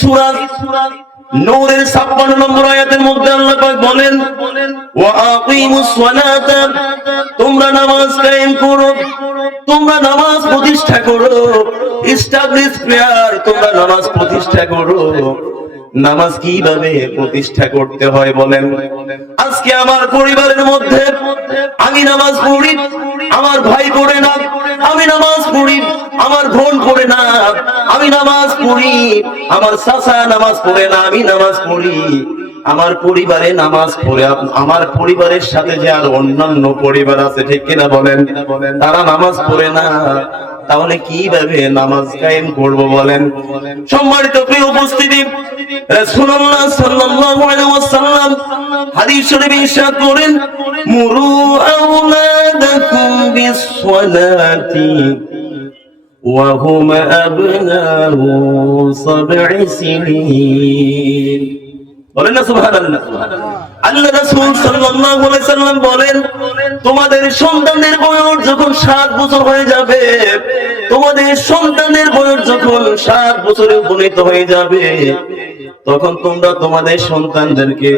সূরা নূরের 56 নম্বর আয়াতের মধ্যে আল্লাহ পাক বলেন, ওয়া আকিমুস সালাতা তোমরা নামাজ কায়েম করো, তোমরা নামাজ প্রতিষ্ঠা করো ইস্টাবলিশ প্রেয়ার তোমরা নামাজ প্রতিষ্ঠা করো। নামাজ কীভাবে প্রতিষ্ঠা করতে হয় বলেন? আজকে আমার পরিবারের মধ্যে আমি নামাজ পড়ি, আমার ভাই আমার বোন পড়ে না, আমি নামাজ পড়ি। আমার চাচা নামাজ পড়ে না, আমি নামাজ পড়ি। আমার পরিবারে নামাজ পড়ে আমার পরিবারের সাথে যে আর অন্যান্য পরিবার আছে, ঠিক কিনা বলেন? তারা নামাজ পড়ে না। তাহলে কীভাবে নামাজ কায়েম করব বলেন? সম্মানিত প্রিয় উপস্থিতি, রাসূলুল্লাহ সাল্লাল্লাহু আলাইহি ওয়াসাল্লাম হাদিস শরীফে ইরশাদ করেন, মুরু আওলাদাকুম বিস-সালাতি وهم أبناء سبع سنين বলেন না সুবহানাল্লাহ আল্লাহ রাসূল সাল্লাল্লাহু আলাইহি সাল্লাম বলেন তোমাদের সন্তানের বয়স যখন 7 বছর হয়ে যাবে তোমাদের সন্তানের বয়স যখন 7 বছরে উপনীত হয়ে যাবে তখন তোমরা তোমাদের সন্তানদেরকে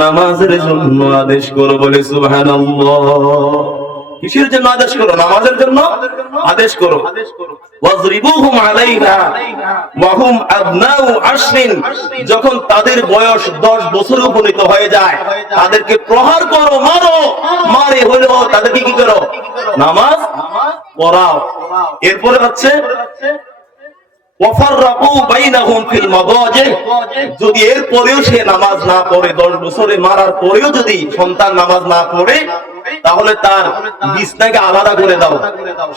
নামাজের জন্য আদেশ করো বলে সুবহানাল্লাহ কিসের জন্য আদেশ করো? নামাজের জন্য? আদেশ করো। ওয়াজরিবুহুম আলাইহা ওয়া আবনাউ আশরিন, যখন তাদের বয়স 10 বছর উপনীত হয়ে যায়, তাদেরকে প্রহার করো, মারো। মারে হলো তাদেরকে কি করো? নামাজ পড়াও। এরপরে হচ্ছে যদি এর পরেও সে নামাজ না পড়ে 10 বছরে মারার পরেও যদি সন্তান নামাজ না পড়ে, তাহলে তার আলাদা করে দাও।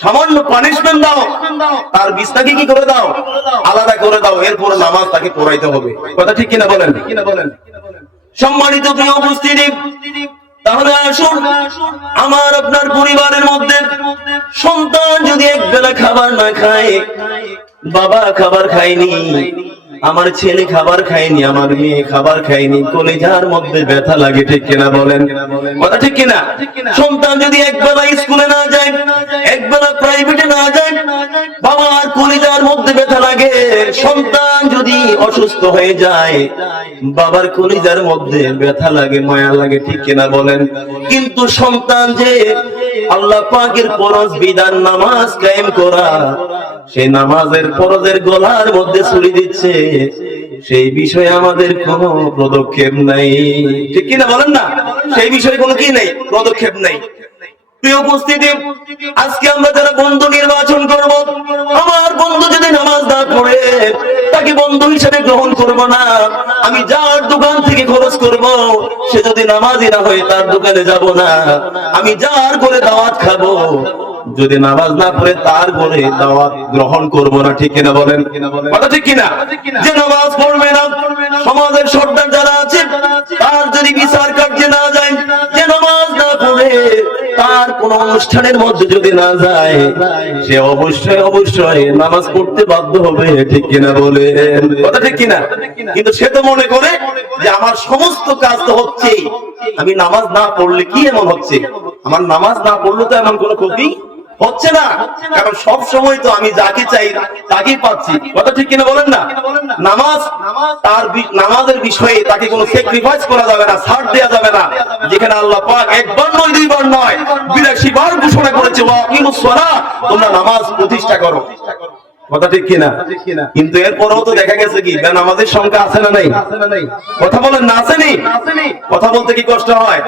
সামান্য পানিশমেন্ট দাও। তার বিছনাকে কি করে দাও? আলাদা করে দাও। এরপর নামাজ তাকে পড়াইতে হবে। কথা ঠিক কিনা বলেন? সম্মানিত প্রিয় উপস্থিতি তাহলে আসুন, আমার আপনার পরিবারের মধ্যে সন্তান যদি এক বেলা খাবার না খায়, বাবা খাবার খায়নি, আমার ছেলে খাবার খায়নি, আমার মেয়ে খাবার খায়নি, কলেজার মধ্যে ব্যথা লাগে, ঠিক কিনা বলেন? কথা ঠিক কিনা? সন্তান যদি একবেলা স্কুলে না যায়, একবেলা প্রাইভেটে না যায়, বাবা আর বাবার কলেজার মধ্যে লাগে সন্তান যদি অসুস্থ হয়ে যায়, বাবার কলিজার মধ্যে ব্যথা লাগে লাগে, ঠিক কিনা বলেন? কিন্তু সন্তান যে আল্লাহ পাকের ফরজ বিধান নামাজ কায়েম করা সেই নামাজের ফরজের গলার মধ্যে দিচ্ছে, সেই বিষয়ে আমাদের কোনো পদক্ষেপ নাই। ঠিক কিনা বলেন না? সেই বিষয়ে কোনো কি নেই? পদক্ষেপ নেই। প্রিয় উপস্থিতি, আজকে আমরা যারা বন্ধু নির্বাচন করব আমার করব না। আমি যার দোকান থেকে খরচ করব, সে যদি নামাজি না হয় তার দোকানে যাব না। আমি যার করে দাওয়াত খাব, যদি নামাজ না পড়ে তার করে দাওয়াত গ্রহণ করব না। ঠিক কিনা বলেন? কথা ঠিক কিনা? যে নামাজ পড়বে না, সমাজের সর্দার যারা আছে, তার যদি বিচার কার্যে না অনুষ্ঠানের মধ্যে যদি না যায়, সে অবশ্যই অবশ্যই নামাজ পড়তে বাধ্য হবে, ঠিক কিনা বলে কথা ঠিক কিনা? কিন্তু সে তো মনে করে যে আমার সমস্ত কাজ তো হচ্ছে আমি নামাজ না পড়লে কি এমন হচ্ছে? আমার নামাজ না পড়লে তো এমন কোনো ক্ষতি হচ্ছে না। কারণ সব সময় তো আমি যাকে চাই তাকেই পাচ্ছি। কথা ঠিক কিনা বলেন না? নামাজ তার নামাজের বিষয়ে তাকে কোনো স্যাক্রিফাইস করা যাবে না ছাড় দেওয়া যাবে না। যেখানে আল্লাহ পাক একবার নয় দুইবার নয় বিরাশি বার ঘোষণা করেছে তোমরা নামাজ প্রতিষ্ঠা করো। কথা ঠিক কিনা? কিন্তু এরপরেও তো দেখা গেছে কি নামাজের সংখ্যা আছে না নাই? কথা বলেন না আসেনি কথা বলতে কি কষ্ট হয়।